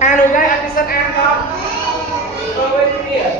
An được đấy, anh đi sân An không? Rồi bên kia.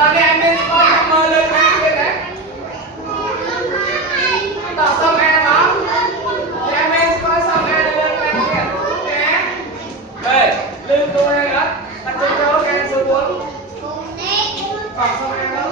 Tao nghe anh bên coi thăm mơ lên anh bên đấy. Tao xong em đó. Thì em bên coi xong em lên anh kìa. Nè. Đây, lưng tôi em đó. Đặt chân cho em số 4. Còn xong em đó.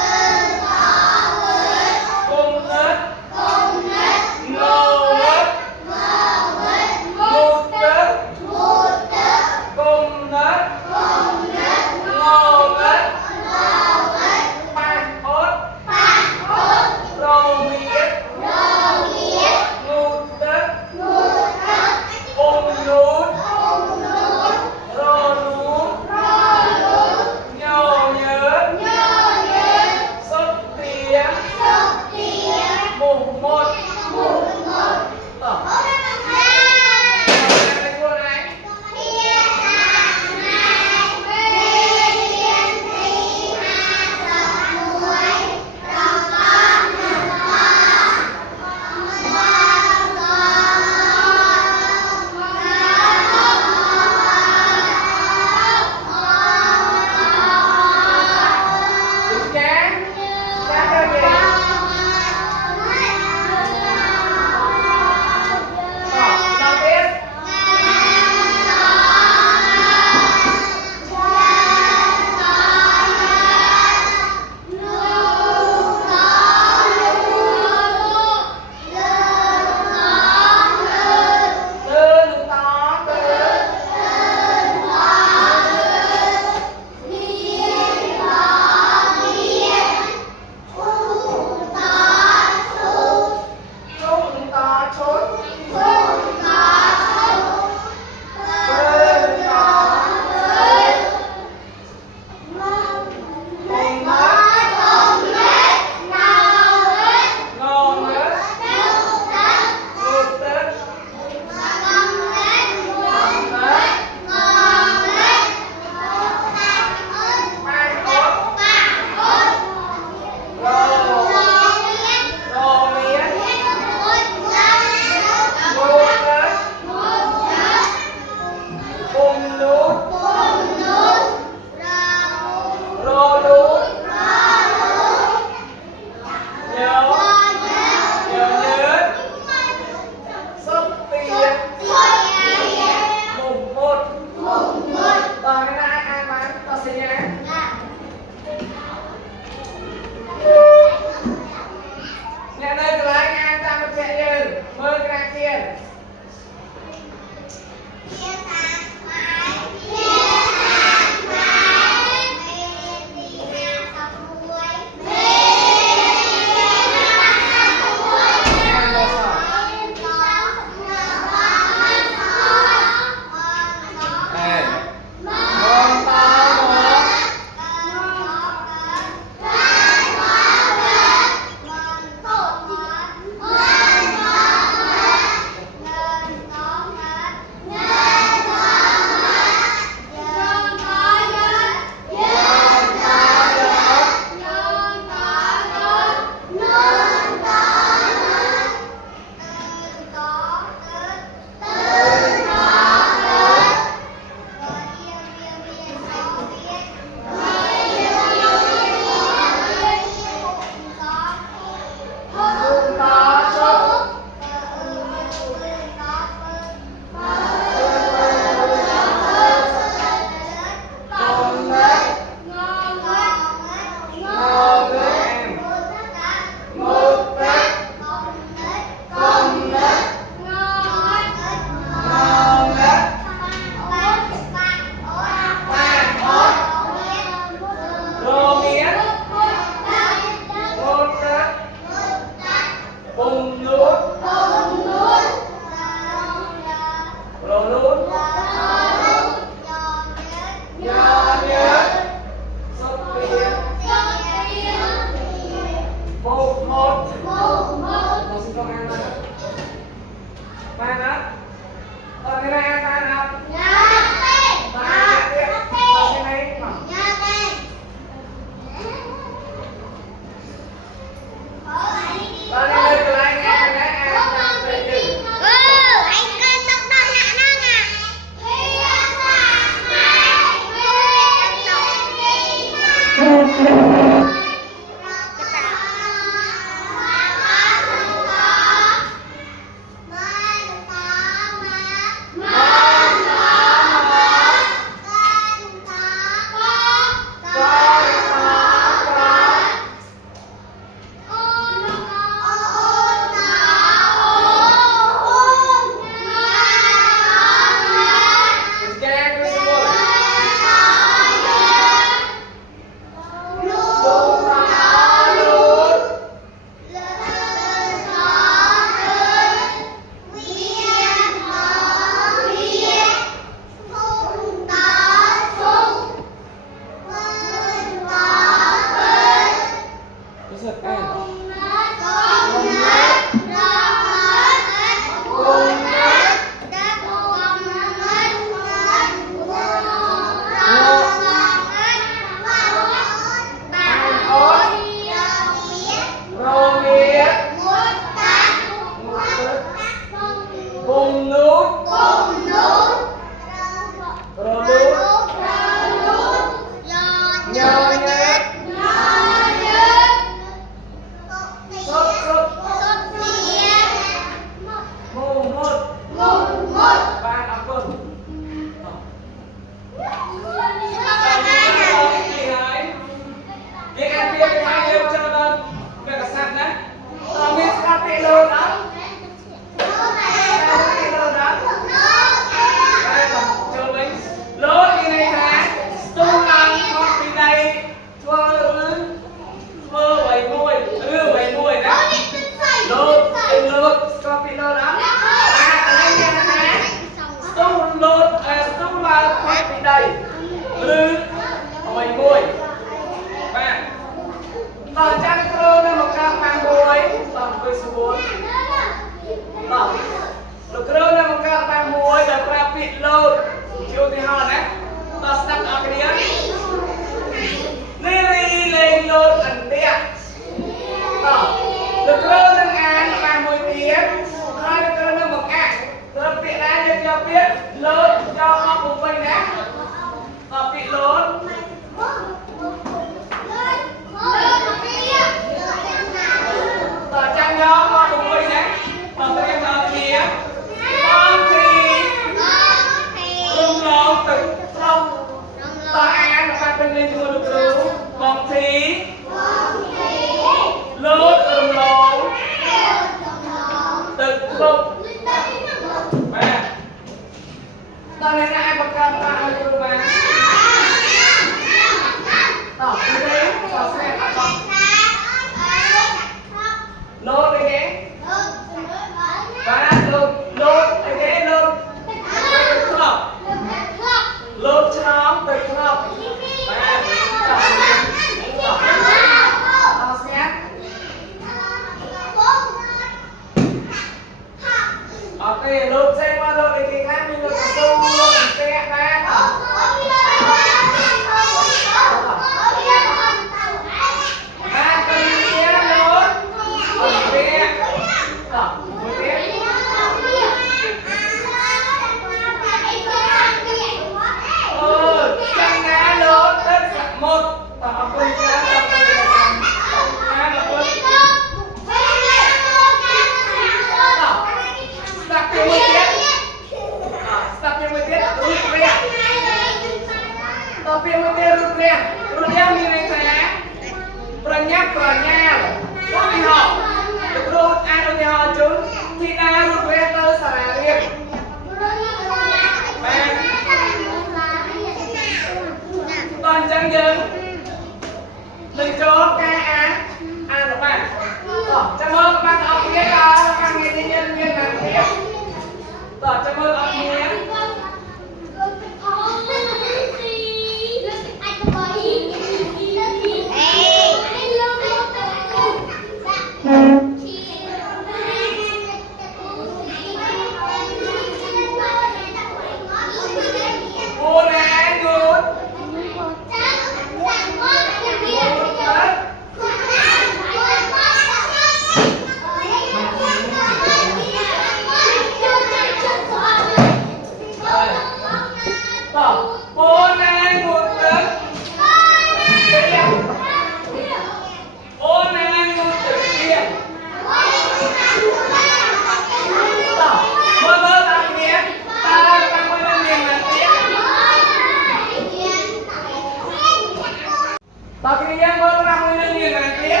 tao kia giang bơ ra môi lên liền này kia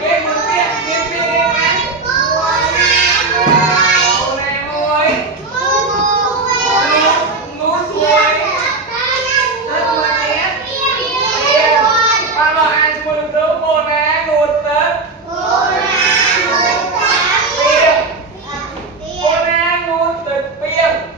nghe một kia nghe ăn mồ này môi mũ xuôi đất môi kia ba lo ăn cho một đứa mồ này một tết mồ này một tết biên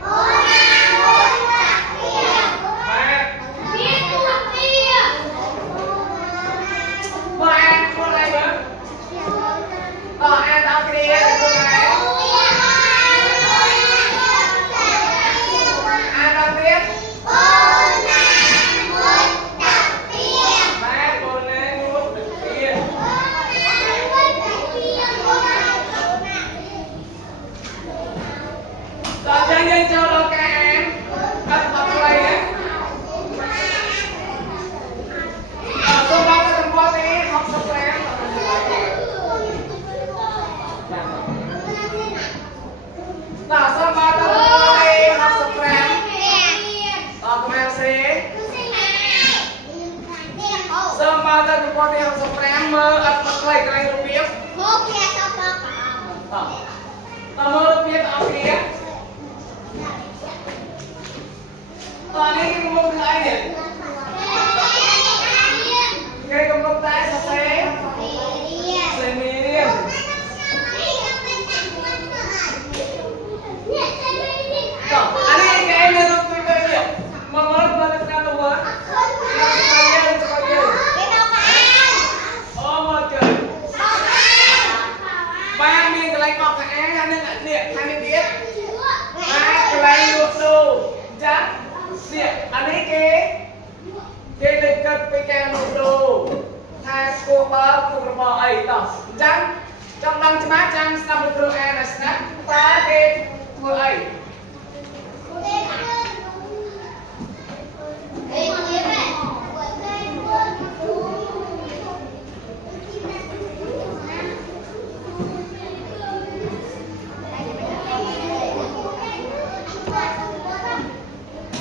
trong đăng cho bác trang sao một đường an là snap ta cái vừa ấy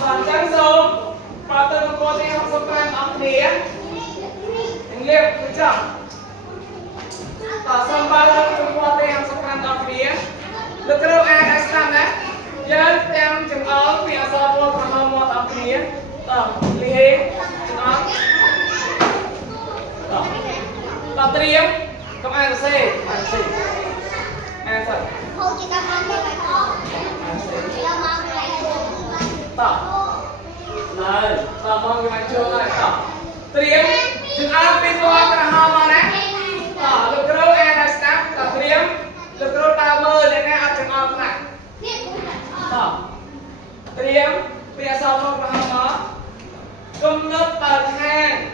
còn trang số và từ một cô học số quen học thì hình liệu cứ chậm tỏ xong ba lần trong qua tay học xong học thì lực đâu ai đã xong đấy dân tem chừng ớt vì sao mua còn không mua học thì lý hế chừng ớt tập triếm không ai là C answer không chỉ các con đây là có chỉ là mong lại tỏ này tỏ mong người bạn chưa này tỏ triếm chừng ớt bên qua cái nào mà đấy tỏ lực đâu ai là snap tỏ triếm lực đâu ta mơ lên nghe chừng ớt này tỏ triếm bây giờ sau không có nó công lớp bậc thang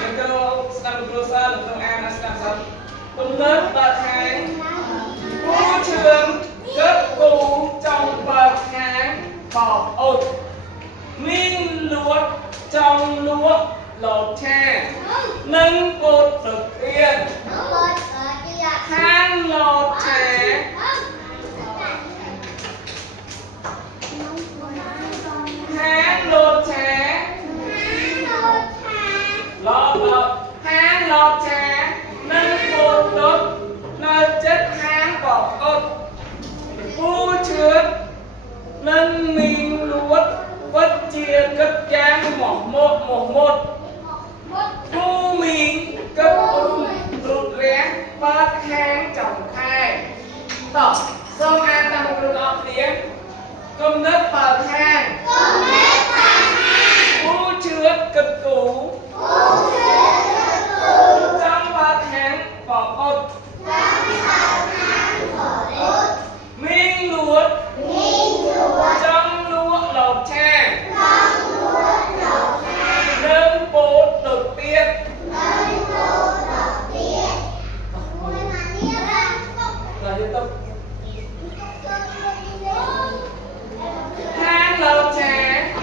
lực đâu snap lực đâu xa lực đâu ai là snap sao công lớp bậc thang vũ trường cấp cụ trong bậc thang bỏ ột minh luộc trong lúa lột tre nâng cột thực yên than lột trẻ than lột trẻ than lột trẻ nâng cột đốt nơi chất than bỏ ột vu trượt nâng mình luốt vất chia cất giang mỏ một vu mình cất rụt rẽ phát hang trồng khai tỏ sông an ta một đường ọt tiếng công đất vào thang vu trượt cực cũ trong phát hang bỏ ột minh luốt trong lúa lột tre nâng bố đầu tiên là liên tục than lột tre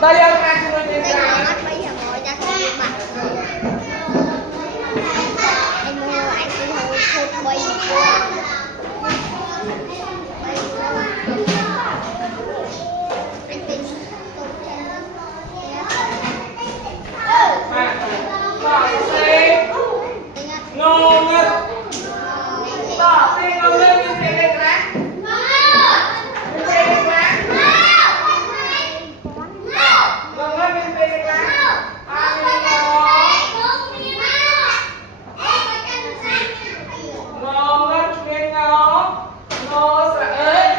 đây là cái chúng mình Đây làm là mắt bây giờ ngồi ra cái mặt. Anh mua anh cứ thôi phút bây anh tin bỏ xe ngô ngất bỏ xe ngô ngất như thế này ra như thế này ra ngô ngất như thế này ra ngô ngất miên ngô ngô sợ ơi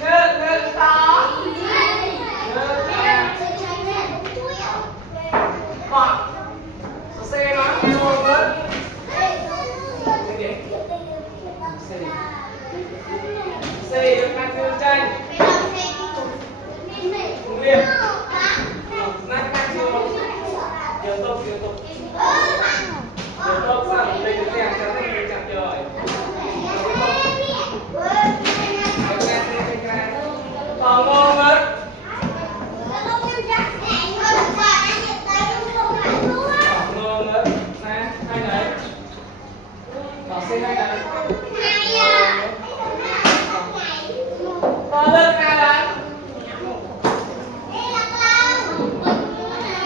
ngơ ngơ to ngơ nè bỏ xe nó ngô ngất xe được mang theo tranh liền nát mang theo nhiều tốc sang đây được xem cho nó được chặt rồi còn ngô ngất ngô ngất nè hai đấy bỏ xe hai đấy còn lưng hai đấy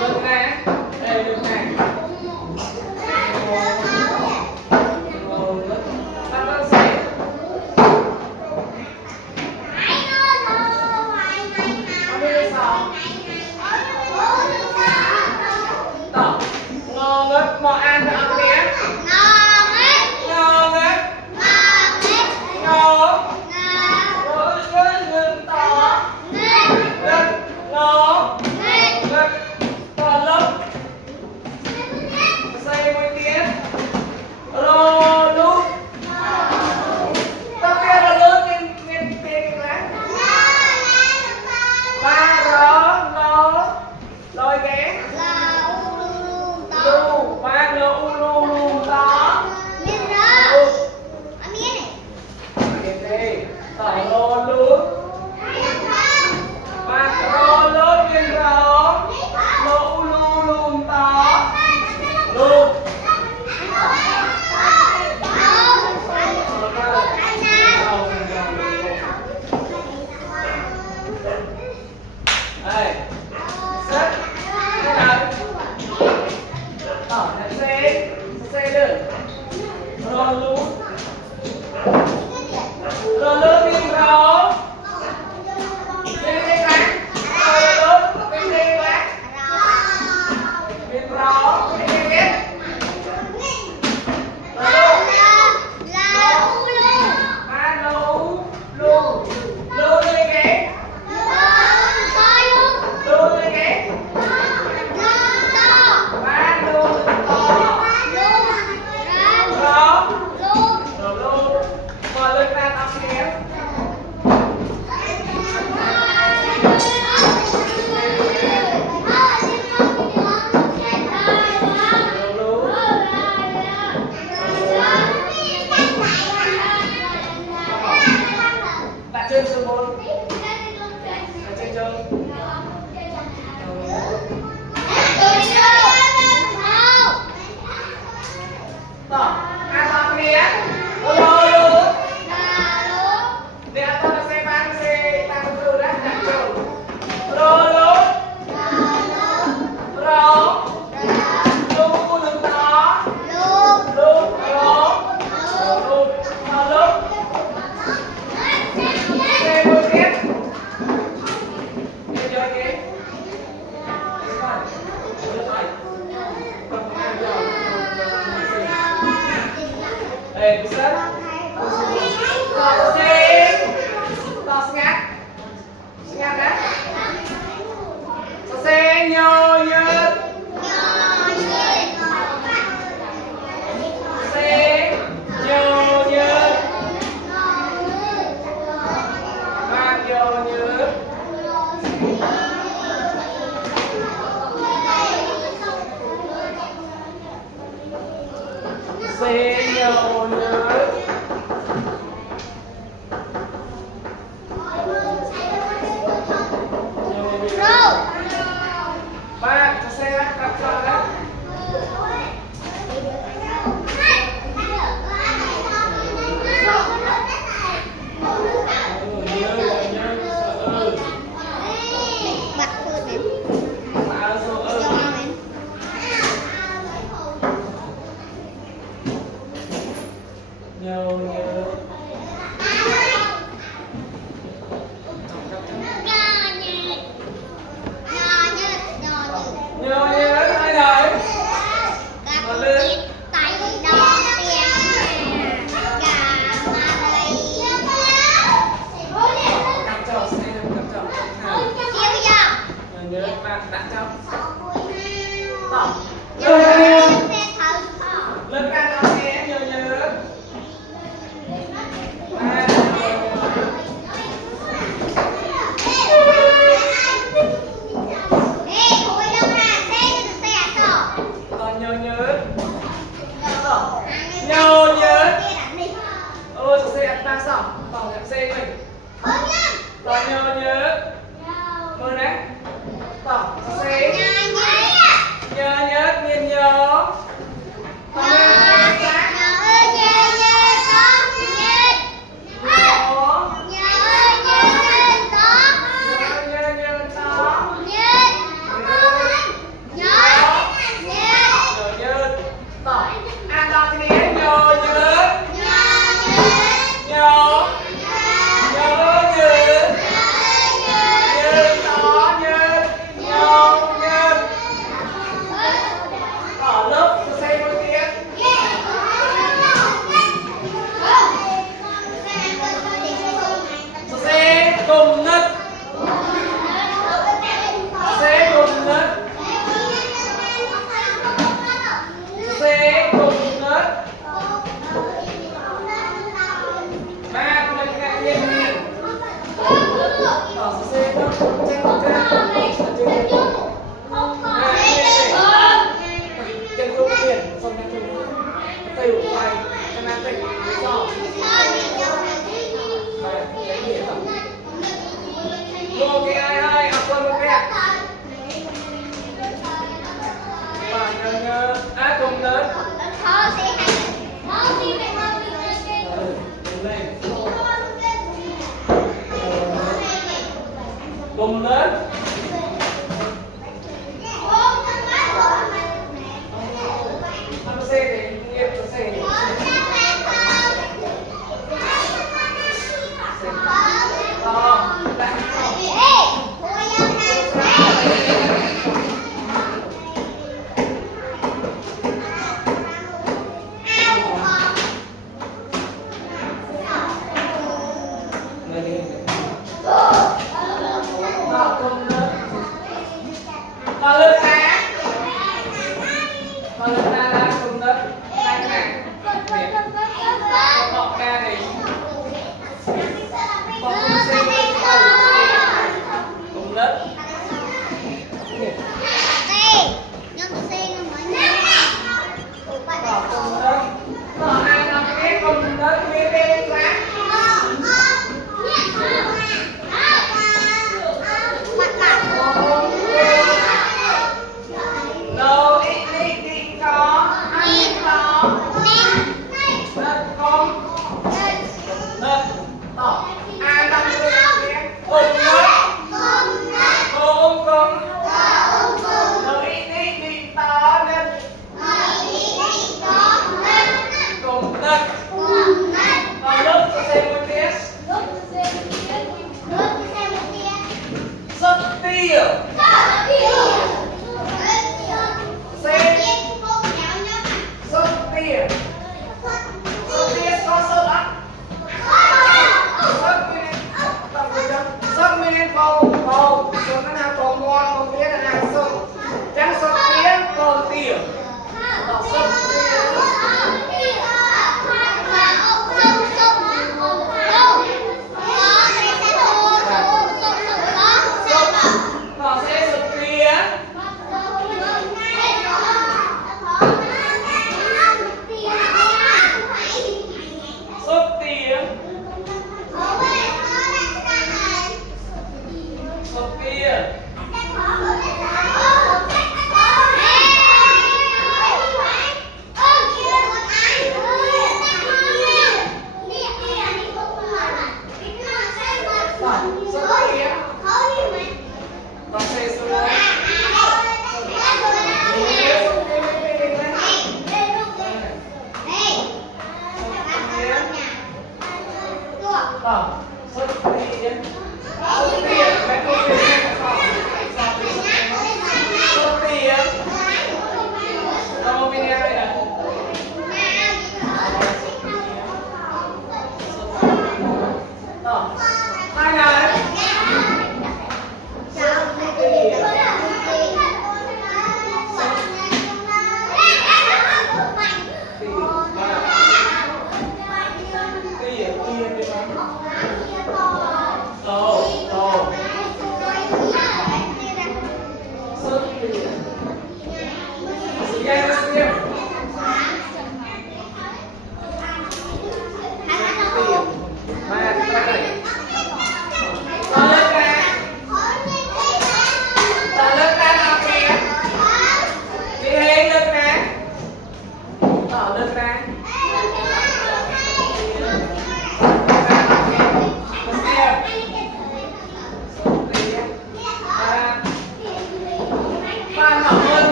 lưng nè đây lưng này ngô ngất bắt nó xe ngô ngất mò ăn ăn miếng ngô ngất ngô ngô ngưng to ngất ngô ngất to lắm xây một tiếng rô lúc tao kia là lớn nên tiền lắm ba rô ngô lôi ghé lu ba lu lu lu to tỏ lô lú ba rô lú viên rô lô lu lu to lu đây set cái này tỏ là xe đơn rô lú rô lú viên rô viên viên ráng rô lú viên viên ráng viên rô viên viên viên rô lú ba lú lu lu đi ghé lu nhớ bạn đã trong Tỏ. tỏ Nhớ. lên ca nó nghe nhớ nhớ còn nhớ nhớ tỏ nhớ nhớ ôi xe ta sỏ tỏ nhập xe mình tỏ nhớ nhớ mơ đấy tỏ xe nhớ nhớ miền nhớ tỏ cùng nứt xe cùng nứt xe cùng nứt ba mình ngại nhiên tỏ xe không trên chân không biển xong ra chung tay của quay cho nên tay cho ok ai hai học quân một cái và nhớ cùng lớn cùng lớn năm xe để nghiệp xe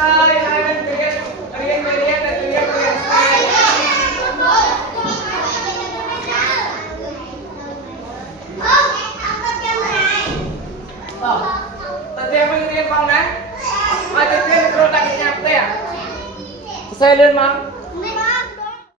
ơi hai bên riêng người riêng là riêng sai tự tiên mình riêng phòng đấy mà tự tiên mình đặt cái nhạc tè xe lên mà